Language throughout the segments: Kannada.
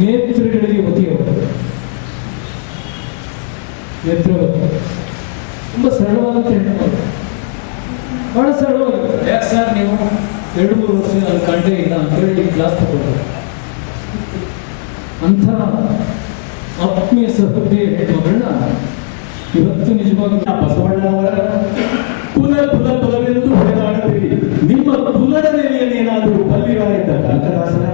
ನೇತೃಗಳಿಗೆ ಒತ್ತಿಯವರು ನೇತೃವತಿ ತುಂಬ ಸರಳವಾದ ಹೆಣ್ಣು ಬಹಳ ಸರಳವಾಗಿದೆ. ಯಾಕೆ ಸರ್ ನೀವು 2-3 ವರ್ಷ ಅಲ್ಲಿ ಕಂಡೇ ಇಲ್ಲ ಅಂತೇಳಿ ಕ್ಲಾಸ್ ತಗೊಂಡ್ರು. ಅಂಥ ಆತ್ಮೀಯ ಸಹೃದಯ ಹೆಣ್ಮಗಳನ್ನ ಇವತ್ತು ನಿಜವಾಗ್ಲೂ ಬಸವಣ್ಣನವರ ಕುಲವೆಂದು ಹೊಡೆದಾಡುತ್ತೀರಿ. ನಿಮ್ಮ ಕುಲದ ನೆಲೆಯನ್ನೇನಾದರೂ ಪಲ್ಲಿರಾಯಿತ ಕನಕದಾಸರ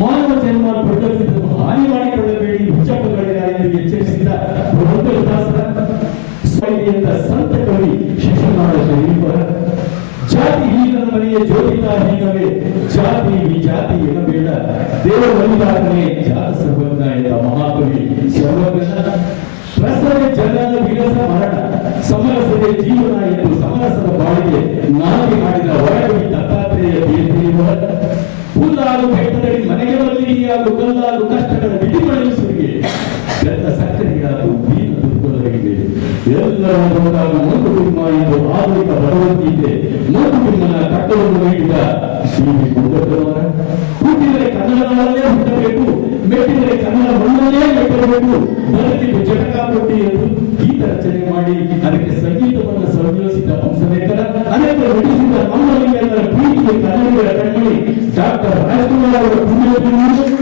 ಮಾನವ ಜನ್ಮ ದೊಡ್ಡದನ್ನು ಹಾನಿ ಮಾಡಿಕೊಳ್ಳಬೇಡಿ ಹುಚ್ಚಪ್ಪಗಳಿರ ಎಂದು ಎಚ್ಚರಿಸಿದ ಪುರಂದರದಾಸರ ಸ್ವಯಂತ ಸಂತ ಕವಿ ಶಿಶುನಾಳ ಶರೀಫರ ಜಾತಿ ಹೀನದ ಮನೆಯ ಜ್ಯೋತಿತಾ ಹೀನವೇ ಜಾತಿ ವಿಜಾತಿ ಎನ್ನಬೇಡ ದೇವರಲ್ಲಿದಾಗಲೇ ಜಾತ ಸರ್ವಜ್ಞ ಎಂದ ಮಹಾಕವಿ ಸರ್ವಜ್ಞನ ಪ್ರಸವ ಜನನ ವಿರಸ ಮರಣ ಸಮರಸದ ಜೀವನ ಎಂದು ಸಮರಸದ ಬಾಳಿಗೆ ನಾಗಿ ಮಾಡಿದ ಹೊರಗವಿ ದತ್ತಾತ್ರೇಯ ಬೇರ್ತಿರುವ ಹುಲ್ಲಾಲು ಬೆಟ್ಟದಲ್ಲಿ ಮನೆಗೆ ಬಲ್ಲಿಯಾಲು ಕಲ್ಲಾಲು ಕಷ್ಟಗಳ ಬಿಡಿಮಳಿಸುವಿಗೆ ಬೆತ್ತ ಸಕ್ಕರೆಯಾದ ದೀನ ದುರ್ಬಲರಿಗೆ ಎಲ್ಲರೂ ಒಂದು ಕುಟುಂಬ ಎಂದು ಆಧುನಿಕ ಭಗವದ್ಗೀತೆ ಒಂದು ಕುಟುಂಬನ ಕಟ್ಟವನ್ನು ನೀಡಿದ ಶ್ರೀ ಗುರುದತ್ತನವರ ಹುಟ್ಟಿದರೆ ಕನ್ನಡದಲ್ಲೇ ಹುಟ್ಟಬೇಕು, ಮೆಟ್ಟಿದರೆ ಕನ್ನಡ ಮಣ್ಣಲ್ಲೇ ಮೆಟ್ಟಬೇಕು, ಬದುಕಿಗೆ ಜಟಕ ಕೊಟ್ಟಿ ಎಂದು ಗೀತ ರಚನೆ ಮಾಡಿ ಅದಕ್ಕೆ ಸಂಗೀತವನ್ನು ಸಂಯೋಜಿಸಿದ ಹಂಸಲೇಖನ ಅನೇಕ ನುಡಿಸಿದ ನಮ್ಮಲ್ಲಿಗೆಲ್ಲರ ಪ್ರೀತಿಗೆ ಕನ್ನಡಿಗರ ಕಣ್ಮಣಿ ಡಾಕ್ಟರ್ ರಾಜ್ಕುಮಾರ್ ಅವರ ಪುಣ್ಯವಾಗಿರುತ್ತದೆ.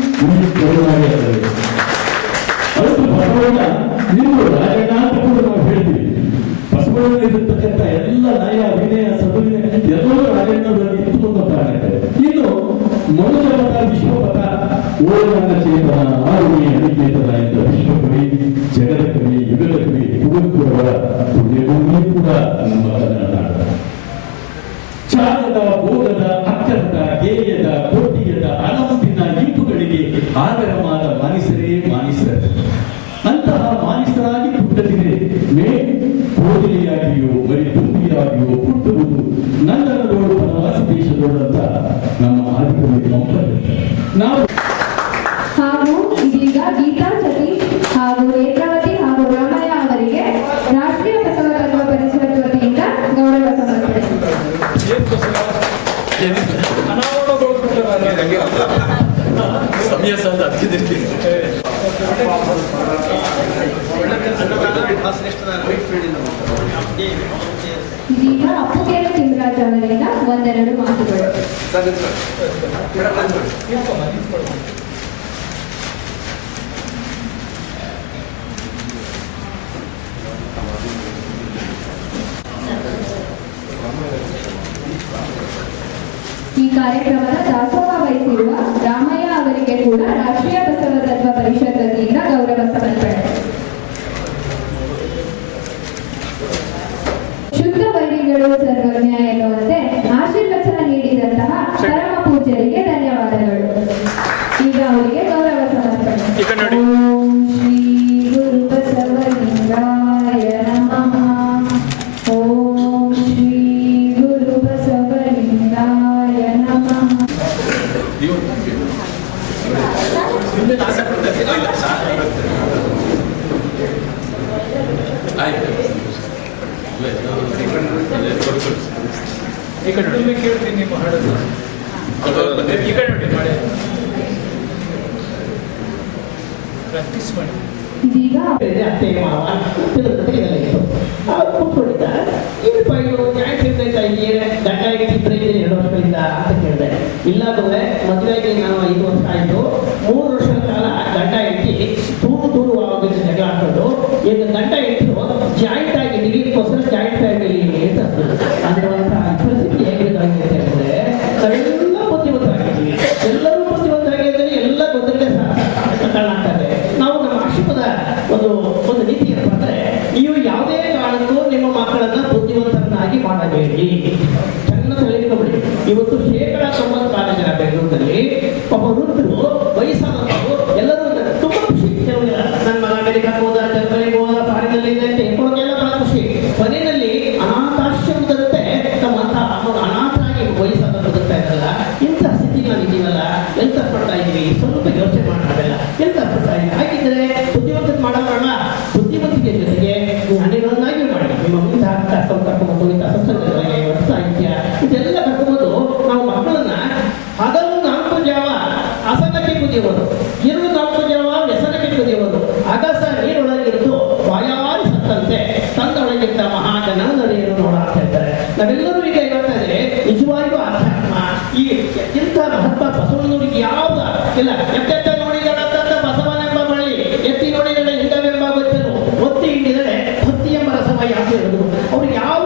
ಅದು ಬಸವಣ್ಣ ನೀವು ರಾಜಣ್ಣ ಅಂತ ಕೂಡ ನಾವು ಹೇಳ್ತೀವಿ. ಬಸವಣ್ಣನಿರತಕ್ಕಂಥ ಎಲ್ಲ ನಯ ವಿನಯ ಸದುವಿನಯ ಎಲ್ಲರೂ ರಾಜಣ್ಣವರಲ್ಲಿ ಇಟ್ಟುಕೊಂಡು ಕಾರಣಕ್ಕೆ ಇನ್ನು ಮನುಜಪಥ ವಿಶ್ವಪಥ ಓಲನ್ನ ಚೇತನ ಆರುಣಿ ಅನಿಕೇತನ ಎಂದ ವಿಶ್ವಕವಿ ಜಗದ ಕವಿ ಯುಗದ ಕವಿ ಕುವೆಂಪು ಅವರ ಪುಣ್ಯಭೂಮಿ ಕೂಡ ನಮ್ಮ ಕನ್ನಡ ನಾಡ. ಚಾಗದ ಭೋಗದ ಅಕ್ಕರದ ಗೇಯದ ಕೋಟಿಯದ ಅನಂತಿನ ಇಂಪುಗಳಿಗೆ ಆದರವಾದ ಮಾನಿಸರೇ ಮಾನಿಸರು. ಅಂತಹ ಮಾನಿಸರಾಗಿ ಹುಟ್ಟದಿದೆ ಮೇ ಕೋಗಿಲೆಯಾಗಿಯೋ ಬರೀ ತುಂಬಿಯಾಗಿಯೋ ಹುಟ್ಟುವುದು ನನ್ನರೋಡು ವನವಾಸಿ ದೇಶದೋಡಂತ ನಮ್ಮ ಆದಿಕವಿ ನಾವು ಹಾಗೂ ಇದೀಗ ಗೀತಾ ಸತೀಶ್ ಹಾಗೂ ನೇತ್ರಾವತಿ ಹಾಗೂ ರಾಮಯ್ಯ ಅವರಿಗೆ ರಾಷ್ಟ್ರೀಯ ಬಸವ ತತ್ವ ಪರಿಷತ್ ವತಿಯಿಂದ ಗೌರವ ಸಮರ್ಪಣೆ. ಸಮಯ ಸಹ ಇದೀಗ ಅಪ್ಪುಗೇರ ಚಿಮರಾಜ್ ಅವರಿಂದ ಒಂದೆರಡು ಮಾತುಗಳು. ಈ ಕಾರ್ಯಕ್ರಮದ ದಾಸೋಹ ವಹಿಸಿರುವ ರಾಮಯ್ಯ ಅವರಿಗೆ ಕೂಡ ರಾಷ್ಟ್ರೀಯ ಬಸವ ತತ್ವ ಪರಿಷತ್ ವತಿಯಿಂದ ಗೌರವ ಸಮರ್ಪಣೆ. ಶುದ್ಧ ವೈರಿಗಳು ಸರ್ವಜ್ಞ ಎನ್ನುವಂತೆ ಆಶೀರ್ವಚನ ನೀಡಿದಂತಹ ಪರಮ ಪೂಜ್ಯರಿಗೆ ಧನ್ಯವಾದಗಳು. ಈಗ ಅವರಿಗೆ ಗೌರವ ಸಮರ್ಪಣೆ. ಓಂ ಶ್ರೀ ಗುರು ಬಸವಲಿಂಗಾಯ ನಮಃ. ಓಂ ಶ್ರೀ ಗುರು ಬಸವಲಿಂಗಾಯ ನಮಃ. ಈ ಕಡೆ ಕೇಳ್ತೀನಿ ನಿಮ್ಮ ಹಾಡನ್ನು ಈ ಕಡೆ ನೋಡಿ ಮಾಡಿ ಪ್ರಾಕ್ಟೀಸ್ ಮಾಡಿ. ಇದೀಗ ಅತ್ತೆ ಮಾವ ಇದೆಲ್ಲ ಇತ್ತು. ಅವ್ರು ಕೂತ್ಕೊಂಡಿದ್ದ ಏನಪ್ಪ ಇದು ಜಾಯಿಂಟ್ ಇರ್ತೈತಾ ಏನು ಗಂಡ ಇಟ್ಟಿದ್ರೆ 2 ವರ್ಷಗಳಿಂದ ಅಂತ ಕೇಳಿದೆ. ಇಲ್ಲ ಅಂದ್ರೆ ಮದುವೆಗೆ ನಾನು 5 ವರ್ಷ ಆಯಿತು, 3 ವರ್ಷದ ಕಾಲ ಗಂಡ ಇಟ್ಟು ದೂರ ಆಗೋದು ಜಗಳ ಆಡ್ಕೊಂಡು ಈಗ ಗಂಡ ಇಟ್ಟು ಜಾಯಿಂಟ್ ಆಗಿ ನಿಗಲಿಕ್ಕೋಸ್ಕರ ಜಾಯಿಂಟ್ ಫ್ಯಾಮಿಲಿ ಅಂತ ಅದರ ಪರಿಸ್ಥಿತಿ ಹೇಗಿರುತ್ತೆ ಅಂದರೆ ಎಲ್ಲ ಬುದ್ಧಿವಂತರಾಗಿದ್ದೀವಿ, ಎಲ್ಲರೂ ಬುದ್ಧಿವಂತರಾಗಿದ್ದರೆ ಎಲ್ಲ ಗೊತ್ತಿರಲೇ ಕಾಣಾಗ್ತದೆ. ನಾವು ನಮ್ಮ ಆಶ್ರಮದ ಒಂದು ನೀತಿ ಏನಪ್ಪ ಅಂದರೆ ನೀವು ಯಾವುದೇ ಕಾರಣಕ್ಕೂ ನಿಮ್ಮ ಮಕ್ಕಳನ್ನ ಬುದ್ಧಿವಂತರನ್ನಾಗಿ ಮಾಡಬೇಡಿ. ಚೆನ್ನಾಗಿ ತಿಳಿದುಕೊಳ್ಳಿ. ಇವತ್ತು 90% ಕಾಲೇಜಿನ ಬೆಂಗಳೂರಲ್ಲಿ ಪಾಪ ವೃದ್ಧ ಹೇಳ್ತಾ ಇದ್ರೆ ನಿಜವಾಗಿಯೂ ಅಧ್ಯಾತ್ಮ ಈ ಎಂಥ ಮಹತ್ವ ಬಸವಣ್ಣನವರಿಗೆ ಯಾವ್ದ ಇಲ್ಲ. ಎತ್ತೆತ್ತ ನೋಡಿದಳಂತ ಬಸವನೆಂಬ ಬಳಿ, ಎತ್ತಿ ನೋಡಿದಳೆ ಲಿಂಗವೆಂಬ ಗೊತ್ತನು, ಒತ್ತಿ ಹಿಂಡಿದಳೆ ಭಕ್ತಿ ಎಂಬ ರಸಮಯ ಅಂತ ಹೇಳಿದ್ರು. ಅವ್ರಿಗೆ ಯಾವ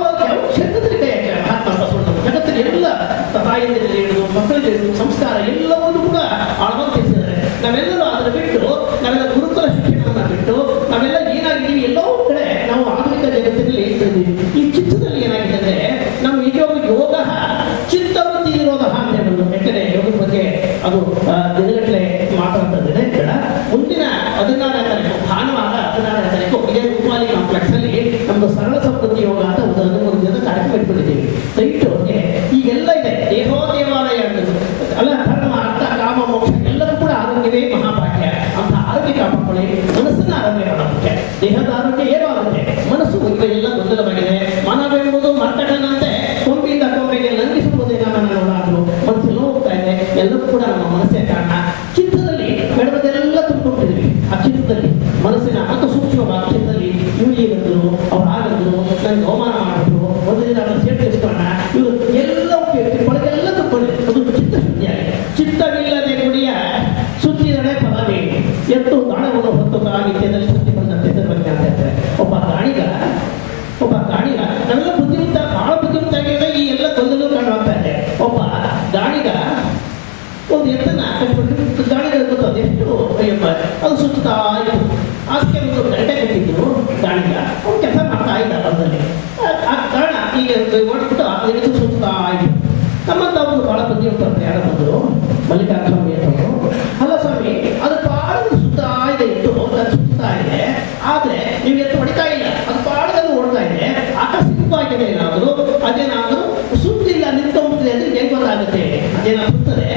ಕ್ಷೇತ್ರದಲ್ಲಿ ಕೈ ಹಾಕಿದ್ದಾರೆ ಮಹಾತ್ಮ ಬಸವಣ್ಣವರು. ಜಗತ್ತಿನ ಎಲ್ಲ ತಾಯಿಯಿಂದ ಹಿಡಿದು ಮಕ್ಕಳಿಗೆ ಹಿಡಿದು ಸಂಸ್ಕಾರ ಎಲ್ಲವನ್ನೂ ಕೂಡ ಅಳವಡಿಸಿದ್ದಾರೆ. ನಾವೆಲ್ಲರೂ ಅದನ್ನು ಬಿಟ್ಟು ನಾವೆಲ್ಲ ಗುರುಕುಲ ಶಿಕ್ಷಣವನ್ನು ಬಿಟ್ಟು ನಾವೆಲ್ಲ ಏನಾಗಿದ್ದೀವಿ ಎಲ್ಲವೂ ಕಡೆ ನಾವು ಆಧುನಿಕ ಜಗತ್ತಿನಲ್ಲಿ ಇದ್ದೀವಿ. ಈ ಚಿತ್ರದಲ್ಲಿ ಏನಾಗಿದೆ ಅಂದ್ರೆ ನಾವು ನಿಜವಾಗ್ಲೂ ಯೋಗ ಚಿತ್ತವೃತ್ತಿ ನಿರೋಧ ಅಂತ ಹೇಳೋದು. ಯಾಕಂದ್ರೆ ಯೋಗದ ಬಗ್ಗೆ ಅದು ದಿನಗಟ್ಟಲೆ ಮಾತಾಡ್ತದೆ ಬೇಡ. ಮುಂದಿನ 16ನೇ ತಾರೀಕು ಭಾನುವಾರ 16ನೇ ತಾರೀಕು ಇದೇ ರೂಪಾಲಿ ಕಾಂಪ್ಲೆಕ್ಸ್ ಅಲ್ಲಿ ನಮ್ದು ಸರಳ ಸಂಪತ್ತಿ ಯೋಗ ಅಂತ ಒಂದು ದಿನದ ಕಾರ್ಯಕ್ರಮ ಇಟ್ಕೊಂಡಿದ್ದೀವಿ. ದಯವಿಟ್ಟು ಅವ್ರಿಗೆ ಈಗೆಲ್ಲ ಇದೆ ದೇಹೋ ದೇವಾಲಯ ಅನ್ನೋದು ಅಲ್ಲ, ಧರ್ಮ ಅರ್ಥ ಕಾಮ ಮೋಕ್ಷ ಎಲ್ಲರೂ ಕೂಡ ಆರೋಗ್ಯವೇ ಮಹಾಭಾಗ್ಯ ಅಂತ ಆರೋಗ್ಯ ಕಾಪಾಡಿಕೊಳ್ಳಿ. ಮನಸ್ಸನ್ನ ಆರೋಗ್ಯ ಮಾಡೋದಕ್ಕೆ ದೇಹದ ಆರೋಗ್ಯ ಏನೋ ಆಗುತ್ತೆ, ಮನಸ್ಸು ಎಲ್ಲ ಗೊಂದಲವಾಗಿದೆ. ಮನವೆಂಬುದು ಮರ್ತಟನಂತೆ ಕೊಂಬಿಂದ ಕೊಂಬೆಗೆ ಲಂಘಿಸುವುದೇನಾದರೂ ಮನಸ್ಸೆಲ್ಲ ಹೋಗ್ತಾ ಇದೆ. ಎಲ್ಲವೂ ಕೂಡ ನಮ್ಮ ಮನಸ್ಸೇ ಕಾರಣ. ಚಿತ್ರದಲ್ಲಿ ಬೆಳೆದೆಲ್ಲ ತುಂಬಿಕೊಂಡಿದ್ವಿ. ಆ ಚಿತ್ರದಲ್ಲಿ ಮನಸ್ಸಿನ ಅತಿ ಸೂಕ್ಷ್ಮವಾದ ಚಿತ್ರದಲ್ಲಿ ಇವ್ರು ಏನಂದ್ರು, ಅವ್ರು ಆಗಂದ್ರು, ನನಗೆ ಅವಮಾನ ಮಾಡಿದ್ರು, ಒಂದು ದಿನ ಅವ್ರನ್ನ ಸೇರ್ತಿಸ್ಕೊಂಡ, ಇವರು ಎಲ್ಲ ಒಳಗೆಲ್ಲ ತುಂಬಿಕೊಂಡಿದೆ. ಅದು ಚಿತ್ತಶುದ್ಧಿಯಾಗಿದೆ. ಚಿತ್ತವಿಲ್ಲದೆ ಗುಡಿಯ ಸುತ್ತಿದಡೆ ಫಲವೇ ಎತ್ತು ತಾಣವನ್ನು ಹೊತ್ತು ನಿತ್ಯದಲ್ಲಿ ಸುತ್ತಿ ಬಂದಂತೆ ಬಗ್ಗೆ ಅಂತ ಹೇಳ್ತಾರೆ. ಒಬ್ಬ ಗಾಣಿಗ ನಾವೆಲ್ಲ ಬುದ್ಧಿವಂತ, ಬಹಳ ಬುದ್ಧಿವಂತ ಆಗಿದ್ರೆ ಈ ಎಲ್ಲ ಗೊಂದಲೂ ಕಾಣುತ್ತಾ ಇದೆ. ಒಬ್ಬ ಗಾಣಿಗ ಒಂದು ಎತ್ತನ್ನ ಕಟ್ಬಿಟ್ಟು ಗಾಣಿಗ ಗೊತ್ತದು ಎಷ್ಟು ಅದು ಸುತ್ತಾ ಇತ್ತು. ಆಸ್ಕೆ ಒಂದು ಗಂಟೆ ಕಟ್ಟಿದ್ರು ಗಾಣಿಗ, ಅವ್ನು ಕೆಲಸ ಮಾಡ್ತಾ ಇದ್ದ ಹೊಲದಲ್ಲಿ. ಆ ಕಾರಣ ಈಗ ಓಡಿಬಿಟ್ಟು ಅದಕ್ಕೆ ಸುತ್ತಾ ಇತ್ತು. ನಮ್ಮಂತ ಅವರು ಬಹಳ ಬುದ್ಧಿವಂತ ಯಾರು ಬಂದರು, ಮಲ್ಲಿಕಾರ್ಜುನ ಸ್ವಾಮಿ ಅಂತವರು. ಅಲ್ಲ ಸ್ವಾಮಿ, ಅದು ಪಾಡಲು ಸುತ್ತಾ ಇದೆ, ಇತ್ತು ಸುತ್ತಾ ಇದೆ, ಆದ್ರೆ ನೀವು ಎತ್ತು ಹೊಡಿತಾ ಇಲ್ಲ, ಅದು ಪಾಡದಲ್ಲಿ ಓಡ್ತಾ ಇದೆ. ಆಕಸ್ಮಿಕವಾಗಿದೆ ಏನಾದರೂ, ಅದೇನಾದರೂ ಸುತ್ತಿಲ್ಲ ನಿಂತೋಗ್ತದೆ ಅಂದ್ರೆ ಹೇಗೆ ಗೊತ್ತಾಗುತ್ತೆ? ಅದೇನಾದ್ರು ಸುತ್ತದೆ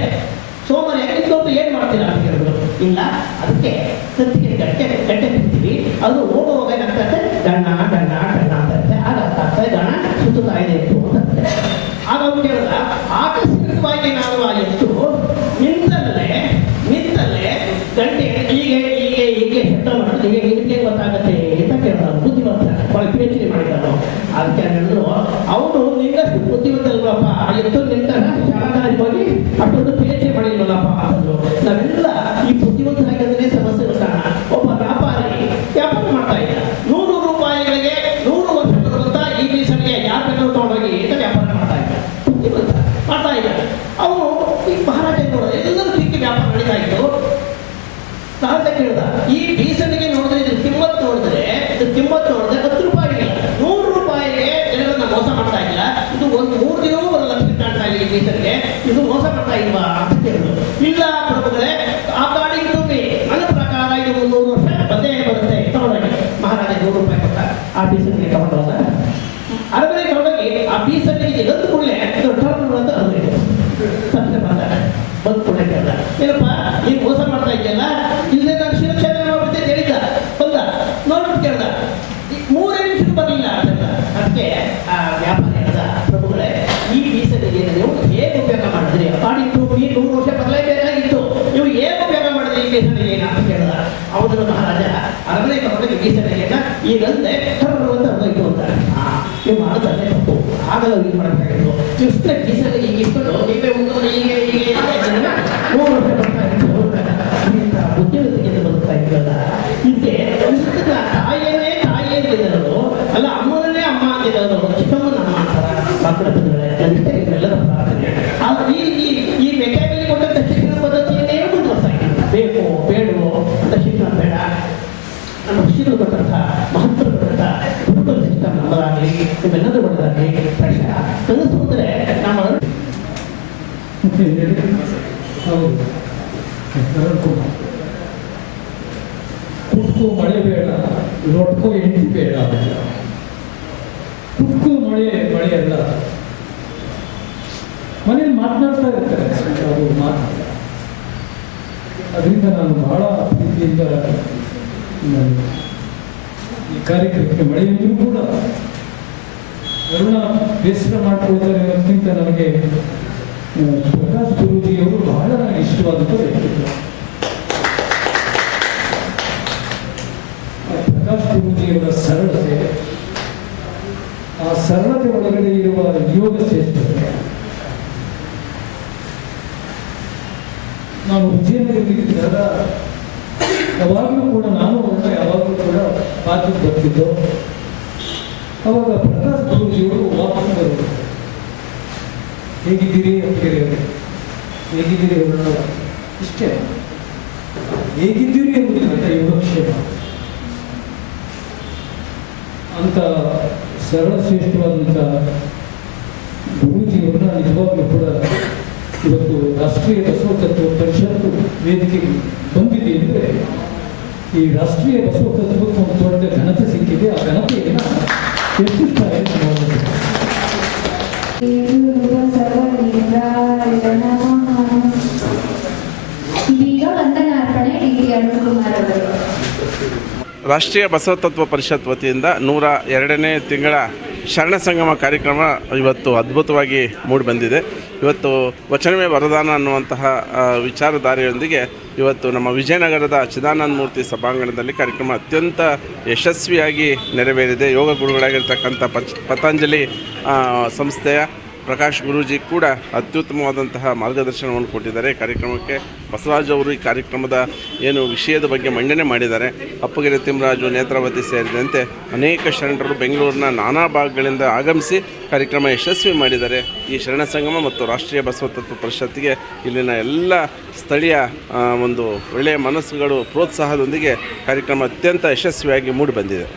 ಸೋಮನೆ ನಿಂತೋಗ್ತು ಏನ್ ಮಾಡ್ತೀರಾ ಅಂತ ಹೇಳಿದ್ರು. ಇಲ್ಲ, ಅದಕ್ಕೆ ಕತ್ತಿಗೆ ಗಟ್ಟೆ ಕಟ್ತೀವಿ, ಅದು ಹೋಗುವಾಗ ಏನಾಗ್ತದೆ ಗಣ್ಣ ಗಣ್ಣ ಗಣ್ಣ ಅಂತ ಇರುತ್ತೆ. ಆಗ ಆಗ್ತದೆ ಗಣ ಸುತ್ತುತ್ತಾ ಇದೆ ಎತ್ತು ಅಂತ. ಆಗ ಅವ್ರು ಕೇಳಿದ, ಆಕಸ್ಮಿಕವಾಗಿ ನಾವು ಆ ಎತ್ತು ನಿಂತಲ್ಲೇ ಗಂಟೆ ಹೀಗೆ ಶಬ್ದ ಮಾಡಿದ್ರೆ ಹೀಗೆ ಗೊತ್ತಾಗತ್ತೆ ಅಂತ ಕೇಳಿದ. ಬುದ್ಧಿವಂತ ಬಹಳ PhD ಮಾಡಿದನು. ಅದಕ್ಕೆ ಹೇಳಿದ್ರು, ಅವನು ನಿನ್ನಷ್ಟು ಬುದ್ಧಿವಂತಲ್ವಪ್ಪ, ಆ ಎತ್ತು ನಿಂತಾಗ ಶಾಲಾಕಾರವಾಗಿ ಅಷ್ಟೊಂದು PhD ಮಾಡಿಲ್ವಲ್ಲಪ್ಪ ಅಂತಂದ್ರು. ನಾವೆಲ್ಲ ಈ ಬುದ್ಧಿವಂತರಾಗಿದ್ರೆ ಸಮಸ್ಯೆ ಕಾರಣ. ಒಬ್ಬ ವ್ಯಾಪಾರ ಮಾಡ್ತಾ ಇದ್ದ, 100 ರೂಪಾಯಿಗಳಿಗೆ 100 ವರ್ಷ ಬರುವಂತ ಈ ಬೀಸಣಿಗೆ ಯಾರು ಬೇಕಾದ್ರೂ ತಗೊಂಡೋಗಿ ಅಂತ ವ್ಯಾಪಾರ ಮಾಡ್ತಾ ಇದ್ದ. ಬುದ್ಧಿವಂತ ಮಾಡ್ತಾ ಇದ್ದ. ಅವನು ಈ ಮಹಾರಾಜ ಎಲ್ಲರೂ ಹೀಗೆ ವ್ಯಾಪಾರ ನಡೀತಾ ಇತ್ತು. ಮಹಾರಾಜ ಕೇಳಿದ, ಈ ಬೀಸಣಿಗೆ ನೋಡಿದ್ರೆ ಇದು ಕಿಮ್ಮತ್ತು ನೋಡಿದ್ರೆ 10 ರೂಪಾಯಿಗೆ 100 ರೂಪಾಯಿಗೆ ಜನರನ್ನ ಮೋಸ ಮಾಡ್ತಾ ಇಲ್ಲ, ಇದು ಒಂದು 3 ದಿನವೂ 1 ಲಕ್ಷ ಕಾಣ್ತಾ ಇಲ್ಲ ಈ ಬೀಸಣಿಗೆ, ಇದು ಮೋಸ ಮಾಡ್ತಾ ಇಲ್ವಾ ಅಂತ ಕೇಳಿದ್ರು. ಇಲ್ಲ ಪ್ರಭುಗಳೇ, ಆ ಗಾಡಿ ತುಂಬಿ ನನ್ನ ಪ್ರಕಾರ ಇದು 300 ವರ್ಷ ಬಂದೇ ಬರುತ್ತೆ ತಗೊಂಡೋಗಿ. ಮಹಾರಾಜ 100 ರೂಪಾಯಿ ಕೊಟ್ಟ. ಆ ಬೀಸಣಿಗೆ ತಗೊಂಡೋದ. ಅರಮನೆ ತಗೊಂಡೋಗಿ ಆ ಬೀಸಣಿಗೆ ಬಂದು ಕೂಡಲೇ ಅಂತ ಅರಮನೆ ಸತ್ಯ ಬಂದು ಕೂಡ ಕೇಳ್ದ, ಏನಪ್ಪ ನೀನು ಮೋಸ ಮಾಡ್ತಾ ಇದೆಯಲ್ಲ, ಇಲ್ಲದೆ ನಾನು ಶಿರಕ್ಷೇತ್ರ ಮಾಡ್ಬಿಡ್ತೇನೆ ಹೇಳಿದ್ದ. ಬಂದ ನೋಡ್ಬಿಟ್ಟು ಕೇಳ್ದ, 3 ನಿಮಿಷಕ್ಕೆ ಬರಲಿಲ್ಲ ಅಂತ. ಅದಕ್ಕೆ ಆ ವ್ಯಾಪಾರ ಹೇಳಿದ, ಪ್ರಭುಗಳೇ, ಈ ಬೀಸಣಿಗೆ ನೀವು ಹೇಗೆ ಉಪಯೋಗ ಮಾಡಿದ್ರಿ? ಅಪಾಡಿಟ್ಟು 100 ವರ್ಷ ಬದಲಾಯಿಬೇಕಾಗಿತ್ತು, ನೀವು ಹೇಗೆ ಉಪಯೋಗ ಮಾಡಿದ್ರಿ ಈ ಬೀಸಣಿಗೆ ಅಂತ ಕೇಳಿದ. ಅವನು ಮಹಾರಾಜ ಅರಮನೆ ತಗೊಂಡಾಗ ಬೀಸಣಿಗೆನ ಈಗಂತೆ ಅಂತ ಹೋಯ್ತು ಅಂತ. ನೀವು ಮಾಡೋದಲ್ಲೇ ತಪ್ಪು, ಆಗಲ್ಲ ಇದು ಮಾಡಬೇಕಾಗಿತ್ತು. ಕೃಷ್ಣ ಬೀಸಣಿಗೆ ಈಗ ಇಟ್ಕೊಂಡು ನೀವೇ ಒಂದು ಹೀಗೆ 3 ವರ್ಷ ಬರ್ತಾ ಇತ್ತು. ಬುದ್ಧಿವಂತಿಕೆಯಿಂದ ಬದುಕ್ತಾ ಇದ್ರಲ್ಲ, ಇದಕ್ಕೆ ತಾಯಿಯೇ ಅಂತಿದ್ದವರು ಅಲ್ಲ, ಅಮ್ಮನನ್ನೇ ಅಮ್ಮ ಅಂತಿದ್ದವರು, ಚಿಕ್ಕಮ್ಮನ ಅಮ್ಮ ಅಂತಾರ ಮಕ್ಕಳೇ. ಎಲ್ಲರ ಪ್ರಾರ್ಥನೆ ಈ ಮೆಕ್ಯಾನಿಕ್ ಕೊಟ್ಟಂತ ಶಿಕ್ಷಣ ಪದ್ಧತಿಯನ್ನೇ ಮುಂದುವರ್ಸಾಗಿಲ್ಲ. ಬೇಕು ಬೇಡವೋ ಅಂತ ಶಿಕ್ಷಣ ಬೇಡ. ನಮ್ಮ ಋಷಿಗಳು ಕೊಟ್ಟಂತ ಮಹತ್ವ ಕೊಟ್ಟಂತ ಗುರುಕುಲ ಸಿಸ್ಟಮ್ ನಮ್ಮದಾಗಲಿ ನಿಮ್ಮೆಲ್ಲರೂ ಒಳ್ಳೆದಾಗಲಿ ಪ್ರಶ್ನೆ ಕನಸು ಅಂದರೆ ನಮ್ಮ ಕುಟ್ಕು ಮಳೆ ಬೇಡ, ಲೊಟ್ಕೋ ಎಂಟಿ ಬೇಡ. ಕುಟ್ಕು ಮಳೆ ಅಲ್ಲ, ಮನೇಲಿ ಮಾತನಾಡ್ತಾ ಇರ್ತಾರೆ ಅವರು ಮಾತಾಡ್ತಾರೆ. ಅದರಿಂದ ನಾನು ಬಹಳ ಪ್ರೀತಿಯಿಂದ ಈ ಕಾರ್ಯಕ್ರಮಕ್ಕೆ ಮಳೆಯಲ್ಲೂ ಕೂಡ ಅರುಣ ಬೇಸರ ಮಾಡಿಕೊಳ್ತಾರೆ ಅನ್ನೋದಕ್ಕಿಂತ ನನಗೆ ಪ್ರಕಾಶ್ ಗುರೂಜಿಯವರು ಬಹಳ ನನಗೆ ಇಷ್ಟವಾದಂಥ ವ್ಯಕ್ತಿತ್ವ. ಪ್ರಕಾಶ್ ಗುರೂಜಿಯವರ ಸರಳತೆ, ಆ ಸರಳತೆ ಒಳಗಡೆ ಇರುವ ಯೋಗ ಶ್ರೇಷ್ಠತೆ, ನಾನು ವಿಜಯನಗರದಲ್ಲಿದ್ದಾಗ ಯಾವಾಗಲೂ ಕೂಡ ನಾನು ಅವ್ರನ್ನ ಯಾವಾಗಲೂ ಕೂಡ ಪಾತ್ರಕ್ಕೆ ಬರ್ತಿದ್ದು. ಅವಾಗ ಪ್ರಕಾಶ್ ಗುರೂಜಿಯವರು ವಾಪಸ್ ಬರೋದು, ಹೇಗಿದ್ದೀರಿ ಅಂತ ಕೇಳಿದ್ರು. ಹೇಗಿದ್ದೀರಿ ಅವರನ್ನ ಇಷ್ಟೇ, ಹೇಗಿದ್ದೀರಿ ಎಂಬುದಿಲ್ಲ ಯೋಗಕ್ಷೇಮ ಅಂತ ಸರಳ ಶ್ರೇಷ್ಠವಾದಂಥ ಗುರೂಜಿಯವರನ್ನ ನಿಜವಾಗ್ಲೂ ಕೂಡ ಇವತ್ತು ರಾಷ್ಟ್ರೀಯ ಬಸವ ತತ್ವ ಪರಿಷತ್ತು ವೇದಿಕೆಗೆ ಬಂದಿದೆ ಅಂದರೆ ಈ ರಾಷ್ಟ್ರೀಯ ಬಸವ ತತ್ವಕ್ಕೆ ಒಂದು ದೊಡ್ಡ ಘನತೆ ಸಿಕ್ಕಿದೆ. ಆ ಘನತೆಯನ್ನು ಹೆಚ್ಚಿಸ್ತಾರೆ. ಇದೀಗ ವಂದನಾರ್ಪಣೆ ಡಿ ಅರುಣಕುಮಾರ್ ಅವರು. ರಾಷ್ಟ್ರೀಯ ಬಸವ ತತ್ವ ಪರಿಷತ್ ವತಿಯಿಂದ 102ನೇ ತಿಂಗಳ ಶರಣ ಸಂಗಮ ಕಾರ್ಯಕ್ರಮ ಇವತ್ತು ಅದ್ಭುತವಾಗಿ ಮೂಡಿಬಂದಿದೆ. ಇವತ್ತು ವಚನವೇ ವರದಾನ ಅನ್ನುವಂತಹ ವಿಚಾರಧಾರೆಯೊಂದಿಗೆ ಇವತ್ತು ನಮ್ಮ ವಿಜಯನಗರದ ಚಿದಾನಂದ ಮೂರ್ತಿ ಸಭಾಂಗಣದಲ್ಲಿ ಕಾರ್ಯಕ್ರಮ ಅತ್ಯಂತ ಯಶಸ್ವಿಯಾಗಿ ನೆರವೇರಿದೆ. ಯೋಗ ಗುರುಗಳಾಗಿರ್ತಕ್ಕಂಥ ಪತಂಜಲಿ ಸಂಸ್ಥೆಯ ಪ್ರಕಾಶ್ ಗುರೂಜಿ ಕೂಡ ಅತ್ಯುತ್ತಮವಾದಂತಹ ಮಾರ್ಗದರ್ಶನವನ್ನು ಕೊಟ್ಟಿದ್ದಾರೆ. ಕಾರ್ಯಕ್ರಮಕ್ಕೆ ಬಸವರಾಜ್ ಅವರು ಈ ಕಾರ್ಯಕ್ರಮದ ಏನು ವಿಷಯದ ಬಗ್ಗೆ ಮಂಡನೆ ಮಾಡಿದ್ದಾರೆ. ಅಪ್ಪಗೆರೆ ತಿಮ್ಮರಾಜು, ನೇತ್ರಾವತಿ ಸೇರಿದಂತೆ ಅನೇಕ ಶರಣರು ಬೆಂಗಳೂರಿನ ನಾನಾ ಭಾಗಗಳಿಂದ ಆಗಮಿಸಿ ಕಾರ್ಯಕ್ರಮ ಯಶಸ್ವಿ ಮಾಡಿದ್ದಾರೆ. ಈ ಶರಣ ಸಂಗಮ ಮತ್ತು ರಾಷ್ಟ್ರೀಯ ಬಸವ ತತ್ವ ಪರಿಷತ್ತಿಗೆ ಇಲ್ಲಿನ ಎಲ್ಲ ಸ್ಥಳೀಯ ಒಂದು ಒಳ್ಳೆಯ ಮನಸ್ಸುಗಳು ಪ್ರೋತ್ಸಾಹದೊಂದಿಗೆ ಕಾರ್ಯಕ್ರಮ ಅತ್ಯಂತ ಯಶಸ್ವಿಯಾಗಿ ಮೂಡಿಬಂದಿದೆ.